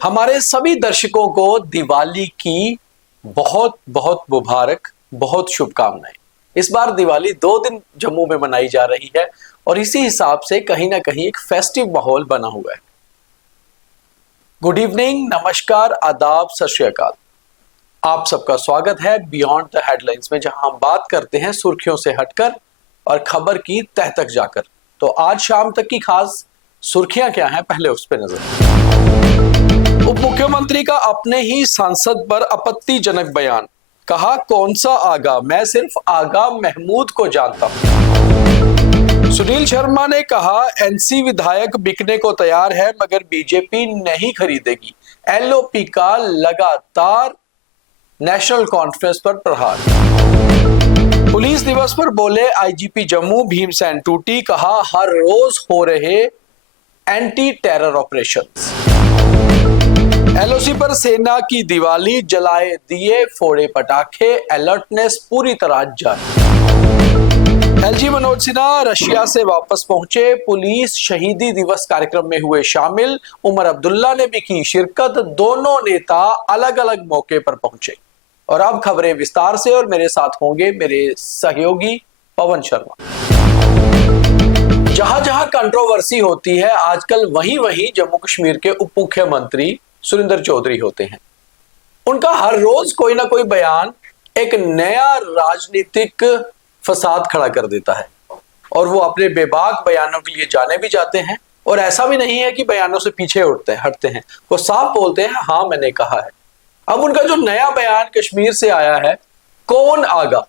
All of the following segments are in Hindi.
हमारे सभी दर्शकों को दिवाली की बहुत बहुत मुबारक, बहुत शुभकामनाएं। इस बार दिवाली 2 दिन जम्मू में मनाई जा रही है और इसी हिसाब से कहीं ना कहीं एक फेस्टिव माहौल बना हुआ है। गुड इवनिंग, नमस्कार, आदाब, सत श्री अकाल। आप सबका स्वागत है बियॉन्ड द हेडलाइंस में, जहां हम बात करते हैं सुर्खियों से हटकर और खबर की तह तक जाकर। तो आज शाम तक की खास सुर्खियां क्या हैं, पहले उस पर नजर। उप मुख्यमंत्री का अपने ही सांसद पर आपत्तिजनक बयान। कहा, कौन सा आगा, मैं सिर्फ आगा महमूद को जानता हूं। सुनील शर्मा ने कहा, एनसी विधायक बिकने को तैयार है मगर बीजेपी नहीं खरीदेगी। एलओपी का लगातार नेशनल कॉन्फ्रेंस पर प्रहार। पुलिस दिवस पर बोले आईजीपी जम्मू भीमसेन टूटी। कहा, हर रोज हो रहे एंटी टेरर ऑपरेशंस। एलओसी पर सेना की दिवाली, जलाए दिए, फोड़े पटाखे, अलर्टनेस पूरी तरह जारी। एलजी मनोज सिन्हा रशिया से वापस पहुंचे। पुलिस शहीदी दिवस कार्यक्रम में हुए शामिल। उमर अब्दुल्ला ने भी की शिरकत। दोनों नेता अलग अलग मौके पर पहुंचे। और अब खबरें विस्तार से, और मेरे साथ होंगे मेरे सहयोगी पवन शर्मा। जहां जहां कंट्रोवर्सी होती है आजकल वहीं वहीं जम्मू कश्मीर के उप मुख्यमंत्री सुरेंद्र चौधरी होते हैं। उनका हर रोज कोई ना कोई बयान एक नया राजनीतिक फसाद खड़ा कर देता है और वो अपने बेबाक बयानों के लिए जाने भी जाते हैं। और ऐसा भी नहीं है कि बयानों से पीछे हटते हैं, वो साफ बोलते हैं, हाँ मैंने कहा है। अब उनका जो नया बयान कश्मीर से आया है, कौन आगा,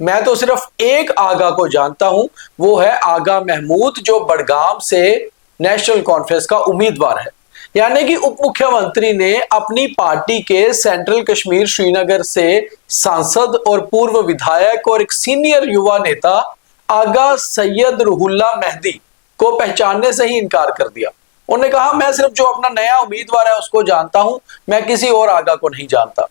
मैं तो सिर्फ एक आगा को जानता हूं, वो है आगा महमूद, जो बड़गाम से नेशनल कॉन्फ्रेंस का उम्मीदवार है। यानी कि उप मुख्यमंत्री ने अपनी पार्टी के सेंट्रल कश्मीर श्रीनगर से सांसद और पूर्व विधायक और एक सीनियर युवा नेता आगा सैयद रुहुल्ला मेहदी को पहचानने से ही इनकार कर दिया। उन्होंने कहा, मैं सिर्फ जो अपना नया उम्मीदवार है उसको जानता हूं, मैं किसी और आगा को नहीं जानता।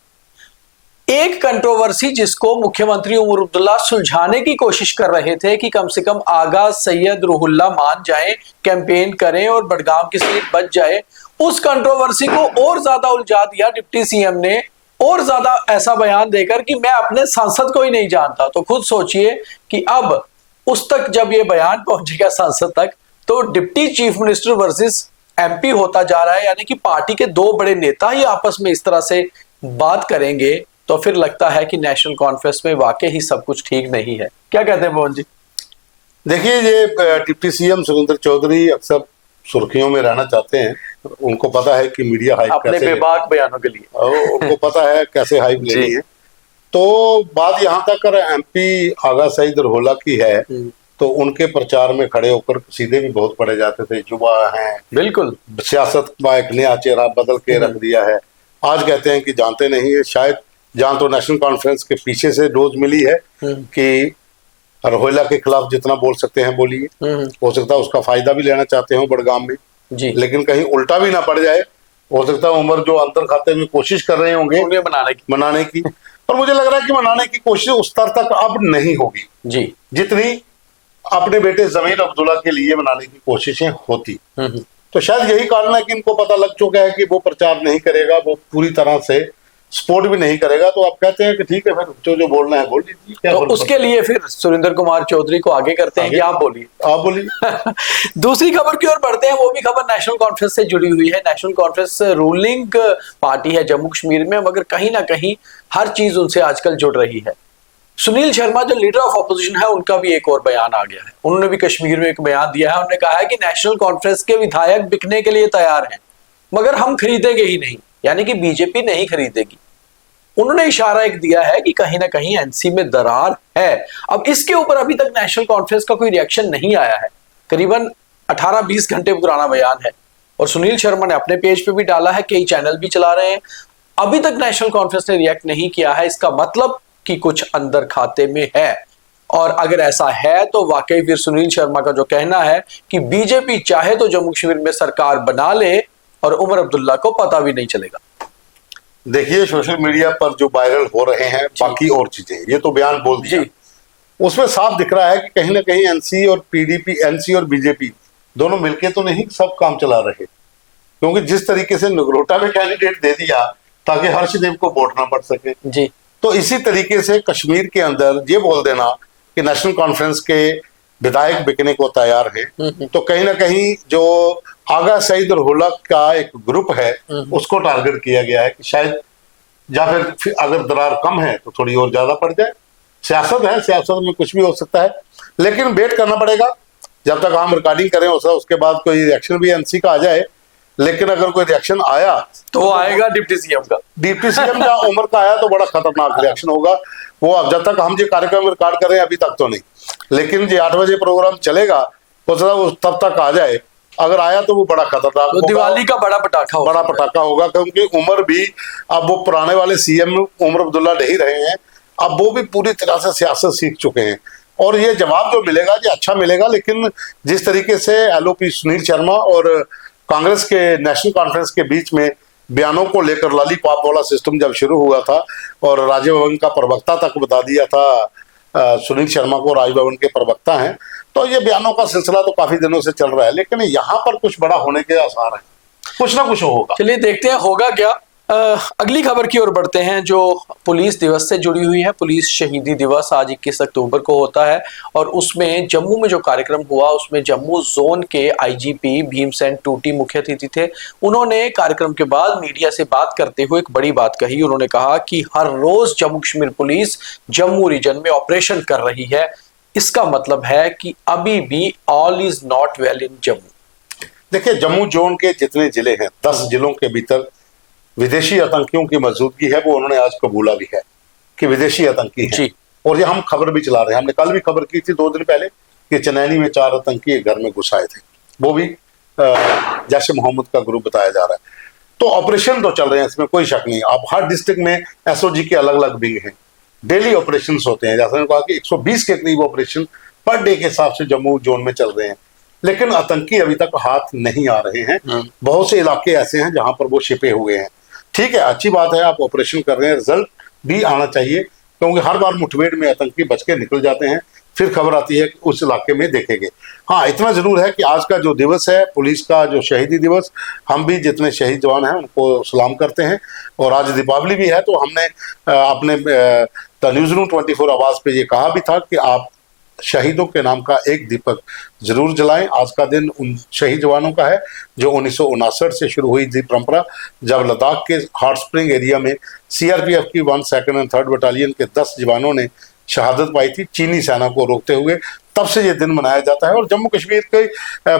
एक कंट्रोवर्सी जिसको मुख्यमंत्री उमर अब्दुल्ला सुलझाने की कोशिश कर रहे थे कि कम से कम आगा सैयद रुहुल्ला मान जाएं, कैंपेन करें और बड़गाम की सीट बच जाए, उस कंट्रोवर्सी को और ज्यादा उलझा दिया डिप्टी सीएम ने, और ज्यादा ऐसा बयान देकर कि मैं अपने सांसद को ही नहीं जानता। तो खुद सोचिए कि अब उस तक जब ये बयान पहुंचेगा सांसद तक, तो deputy chief minister versus MP होता जा रहा है। यानी कि पार्टी के दो बड़े नेता ही आपस में इस तरह से बात करेंगे, तो फिर लगता है कि नेशनल कॉन्फ्रेंस में वाकई ही सब कुछ ठीक नहीं है। क्या कहते हैं मोहन जी? देखिए, ये डिप्टी सीएम सुरेंद्र चौधरी अक्सर सुर्खियों में रहना चाहते हैं। उनको पता है कि मीडिया हाइप अपने बेबाक बयानों के लिए उनको पता है कैसे हाइप लेनी है। तो बात यहाँ तक अगर एमपी आगा सईद रुहुल्ला की है तो उनके प्रचार में खड़े होकर सीधे भी बहुत पड़े जाते थे, युवा हैं, बिल्कुल सियासत का एक नया चेहरा बदल के रख दिया है। आज कहते हैं कि जानते नहीं है। शायद जान तो नेशनल कॉन्फ्रेंस के पीछे से डोज मिली है कि रुहुल्ला के खिलाफ जितना बोल सकते हैं बोलिए। हो सकता है उसका फायदा भी लेना चाहते हो बड़गाम में जी, लेकिन कहीं उल्टा भी ना पड़ जाए। हो सकता है उमर जो अंतर खाते में कोशिश कर रहे होंगे मनाने की और मुझे लग रहा है कि मनाने की कोशिश उस स्तर तक अब नहीं होगी जी, जितनी अपने बेटे जमीर अब्दुल्ला के लिए मनाने की कोशिशें होती। तो शायद यही कारण है कि इनको पता लग चुका है कि वो प्रचार नहीं करेगा, वो पूरी तरह से सपोर्ट भी नहीं करेगा। तो आप कहते हैं कि ठीक है, फिर जो बोलना है बोल लीजिए। तो उसके लिए फिर सुरेंद्र कुमार चौधरी को आगे करते हैं कि आप बोलिए। दूसरी खबर की ओर बढ़ते हैं। वो भी खबर नेशनल कॉन्फ्रेंस से जुड़ी हुई है। नेशनल कॉन्फ्रेंस रूलिंग पार्टी है जम्मू कश्मीर में, मगर कहीं ना कहीं हर चीज उनसे आजकल जुड़ रही है। सुनील शर्मा जो लीडर ऑफ ऑपोजिशन है, उनका भी एक और बयान आ गया है। उन्होंने भी कश्मीर में एक बयान दिया है। उन्होंने कहा है कि नेशनल कॉन्फ्रेंस के विधायक बिकने के लिए तैयार हैं मगर हम खरीदेंगे ही नहीं, यानी कि बीजेपी नहीं खरीदेगी। उन्होंने इशारा एक दिया है कि कहीं ना कहीं एनसी में दरार है। अब इसके ऊपर अभी तक नेशनल कॉन्फ्रेंस का कोई रिएक्शन नहीं आया है। करीबन 18-20 घंटे पुराना बयान है और सुनील शर्मा ने अपने पेज पे भी डाला है, कई चैनल भी चला रहे हैं। अभी तक नेशनल कॉन्फ्रेंस ने रिएक्ट नहीं किया है। इसका मतलब कि कुछ अंदर खाते में है, और अगर ऐसा है तो वाकई फिर सुनील शर्मा का जो कहना है कि बीजेपी चाहे तो जम्मू कश्मीर में सरकार बना ले और उमर अब्दुल्ला को पता भी नहीं चलेगा। देखिए, सोशल मीडिया पर जो वायरल हो रहे हैं बाकी और चीजें, ये तो बयान बोल दिया, उसमें साफ दिख रहा है कि कहीं ना कहीं एनसी और पीडीपी, एनसी और बीजेपी दोनों मिलके तो नहीं सब काम चला रहे। क्योंकि जिस तरीके से नगरोटा में कैंडिडेट दे दिया ताकि हर्षदेव को वोट ना पड़ सके जी, तो इसी तरीके से कश्मीर के अंदर ये बोल देना कि नेशनल कॉन्फ्रेंस के विधायक बिकने को तैयार हैं, तो कहीं ना कहीं जो आगा सईद और हुलक का एक ग्रुप है उसको टारगेट किया गया है कि शायद या फिर अगर दरार कम है तो थोड़ी और ज्यादा पड़ जाए। सियासत है, सियासत में कुछ भी हो सकता है, लेकिन वेट करना पड़ेगा जब तक हम रिकॉर्डिंग करें उसके बाद कोई रिएक्शन भी एनसी का आ जाए। लेकिन अगर कोई रिएक्शन आया तो आएगा डिप्टी सीएम का। डिप्टी सीएम या उमर का आया तो बड़ा खतरनाक रिएक्शन होगा। वो अब जब तक हम जो कार्यक्रम रिकॉर्ड कर रहे हैं अभी तक तो नहीं, लेकिन जो 8 बजे प्रोग्राम चलेगा वो तब तक आ जाए, अगर आया तो वो बड़ा खतरनाक तो दिवाली का बड़ा पटाखा होगा क्योंकि उमर भी अब वो पुराने वाले सीएम उमर अब्दुल्ला नहीं रहे हैं, अब वो भी पूरी तरह से सियासत सीख चुके हैं और ये जवाब जो मिलेगा ये अच्छा मिलेगा। लेकिन जिस तरीके से एलओपी सुनील शर्मा और कांग्रेस के नेशनल कॉन्फ्रेंस के बीच में बयानों को लेकर लॉलीपॉप वाला सिस्टम जब शुरू हुआ था और राजभवन का प्रवक्ता तक बता दिया था सुनील शर्मा को राजभवन के प्रवक्ता हैं, तो ये बयानों का सिलसिला तो काफी दिनों से चल रहा है, लेकिन यहाँ पर कुछ बड़ा होने के आसार हैं, कुछ ना कुछ होगा। चलिए देखते हैं होगा क्या। अगली खबर की ओर बढ़ते हैं जो पुलिस दिवस से जुड़ी हुई है। पुलिस शहीदी दिवस आज 21 अक्टूबर को होता है और उसमें जम्मू में जो कार्यक्रम हुआ उसमें जम्मू जोन के आईजीपी भीमसेन टूटी मुख्य अतिथि थे। उन्होंने कार्यक्रम के बाद मीडिया से बात करते हुए एक बड़ी बात कही। उन्होंने कहा कि हर रोज जम्मू कश्मीर पुलिस जम्मू रीजन में ऑपरेशन कर रही है, इसका मतलब है कि अभी भी all is not well in Jammu. देखिए, जम्मू जोन के जितने जिले हैं 10 जिलों के भीतर विदेशी आतंकियों की मौजूदगी है, वो उन्होंने आज कबूला भी है कि विदेशी आतंकी है। और ये हम खबर भी चला रहे हैं, हमने कल भी खबर की थी 2 दिन पहले कि चनैनी में 4 आतंकी घर में घुस आए थे, वो भी जैश मोहम्मद का ग्रुप बताया जा रहा है। तो ऑपरेशन तो चल रहे हैं, इसमें कोई शक नहीं। अब हर डिस्ट्रिक्ट में एसओजी के अलग अलग विंग हैं, डेली ऑपरेशन होते हैं। जैसे मैंने कहा कि 120 के करीब ऑपरेशन पर डे के हिसाब से जम्मू जोन में चल रहे हैं, लेकिन आतंकी अभी तक हाथ नहीं आ रहे हैं। बहुत से इलाके ऐसे हैं जहां पर वो छिपे हुए हैं। ठीक है, अच्छी बात है, आप ऑपरेशन कर रहे हैं, रिजल्ट भी आना चाहिए, क्योंकि हर बार मुठभेड़ में आतंकी बच के निकल जाते हैं, फिर खबर आती है कि उस इलाके में देखेंगे। हाँ, इतना जरूर है कि आज का जो दिवस है पुलिस का, जो शहीदी दिवस, हम भी जितने शहीद जवान हैं उनको सलाम करते हैं। और आज दीपावली भी है, तो हमने अपने न्यूज़ रूम 24 आवाज पे ये कहा भी था कि आप शहीदों के नाम का एक दीपक जरूर जलाएं। आज का दिन उन शहीद जवानों का है जो 1959 से शुरू हुई थी परंपरा, जब लद्दाख के हॉट स्प्रिंग एरिया में सीआरपीएफ की 1, 2 और 3 बटालियन के 10 जवानों ने शहादत पाई थी चीनी सेना को रोकते हुए। तब से ये दिन मनाया जाता है। और जम्मू कश्मीर के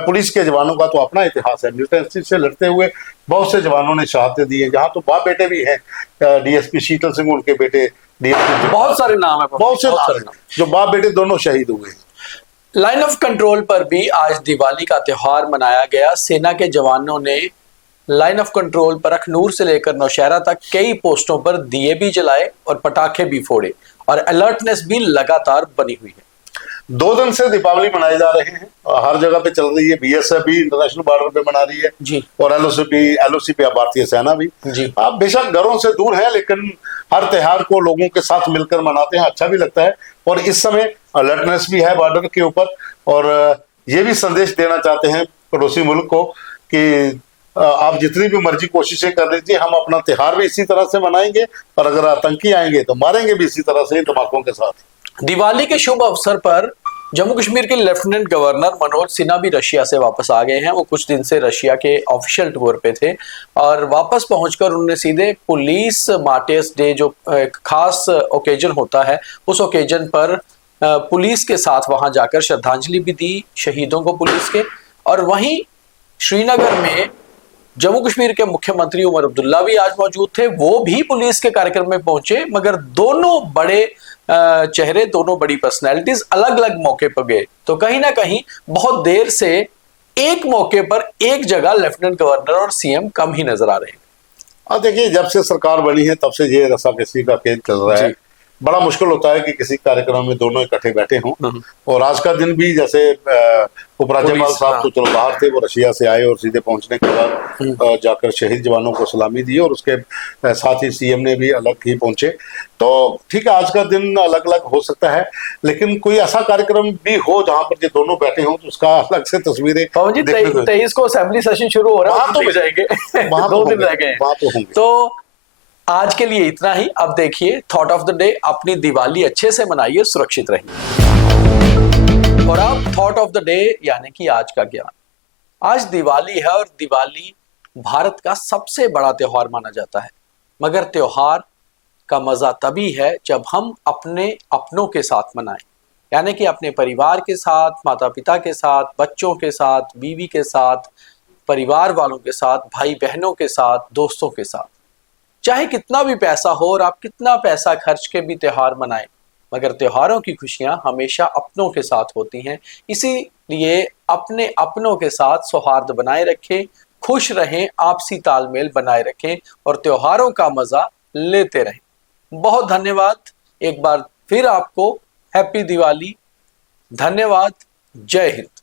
पुलिस के जवानों का तो अपना इतिहास है, मिलिटेंसी से लड़ते हुए बहुत से जवानों ने शहादतें दी है। जहाँ तो बाप बेटे भी हैं, डीएसपी शीतल सिंह, उनके बेटे डीएसपी, बहुत सारे नाम है, बहुत से नाम जो बाप बेटे दोनों शहीद हुए हैं। लाइन ऑफ कंट्रोल पर भी आज दिवाली का त्योहार मनाया गया। सेना के जवानों ने लाइन ऑफ कंट्रोल पर अखनूर से लेकर नौशहरा तक कई पोस्टों पर दिए भी जलाए और पटाखे भी फोड़े और अलर्टनेस भी लगातार बनी हुई है। 2 दिन से दीपावली मनाए जा रहे हैं, हर जगह पे चल रही है। बीएसएफ भी इंटरनेशनल बॉर्डर पे मना रही है जी, और एलओसी पे भारतीय सेना भी जी। आप बेशक घरों से दूर हैं, लेकिन हर त्योहार को लोगों के साथ मिलकर मनाते हैं, अच्छा भी लगता है। और इस समय अलर्टनेस भी है बॉर्डर के ऊपर, और ये भी संदेश देना चाहते हैं पड़ोसी मुल्क को कि आप जितनी भी मर्जी कोशिशें कर लीजिए, हम अपना त्योहार भी इसी तरह से मनाएंगे, और अगर आतंकी आएंगे तो मारेंगे भी इसी तरह से, धमाकों के साथ। दिवाली के शुभ अवसर पर जम्मू कश्मीर के लेफ्टिनेंट गवर्नर मनोज सिन्हा भी रशिया से वापस आ गए हैं। वो कुछ दिन से रशिया के ऑफिशियल टूर पे थे और वापस पहुंचकर उन्होंने सीधे पुलिस मार्टियर्स डे, जो एक खास ओकेजन होता है, उस ओकेजन पर पुलिस के साथ वहां जाकर श्रद्धांजलि भी दी शहीदों को पुलिस के। और वहीं श्रीनगर में जम्मू कश्मीर के मुख्यमंत्री उमर अब्दुल्ला भी आज मौजूद थे, वो भी पुलिस के कार्यक्रम में पहुंचे, मगर दोनों बड़े चेहरे, दोनों बड़ी पर्सनैलिटीज अलग अलग मौके पर गए। तो कहीं ना कहीं बहुत देर से एक मौके पर एक जगह लेफ्टिनेंट गवर्नर और सीएम कम ही नजर आ रहे हैं। देखिए, जब से सरकार बनी है तब से ये रस्साकसी का खेल चल रहा है। बड़ा मुश्किल होता है कि किसी कार्यक्रम में दोनों इकट्ठे बैठे हों। और आज का दिन भी जैसे उपराज्यपाल साहब तो चलो बाहर थे, वो रशिया से आए और सीधे पहुंचने के बाद जाकर शहीद जवानों को सलामी दी, और उसके साथ ही सीएम ने भी अलग ही पहुंचे। तो ठीक है, आज का दिन अलग अलग हो सकता है, लेकिन कोई ऐसा कार्यक्रम भी हो जहां पर ये दोनों बैठे हों तो उसका अलग से तस्वीरें। 23 को असेंबली सेशन शुरू हो रहा है, वहां तो जाएंगे, वहां 2 दिन रह गए, वहां तो होंगे। तो आज के लिए इतना ही। अब देखिए थॉट ऑफ द डे, अपनी दिवाली अच्छे से मनाइए, सुरक्षित रहिए। और अब थॉट ऑफ द डे यानी कि आज का ज्ञान। आज दिवाली है और दिवाली भारत का सबसे बड़ा त्योहार माना जाता है, मगर त्योहार का मजा तभी है जब हम अपने अपनों के साथ मनाएं, यानी कि अपने परिवार के साथ, माता पिता के साथ, बच्चों के साथ, बीवी के साथ, परिवार वालों के साथ, भाई बहनों के साथ, दोस्तों के साथ। चाहे कितना भी पैसा हो और आप कितना पैसा खर्च के भी त्योहार मनाएं, मगर त्योहारों की खुशियां हमेशा अपनों के साथ होती हैं। इसीलिए अपने अपनों के साथ सौहार्द बनाए रखें, खुश रहें, आपसी तालमेल बनाए रखें और त्योहारों का मजा लेते रहें। बहुत धन्यवाद, एक बार फिर आपको हैप्पी दिवाली। धन्यवाद। जय हिंद।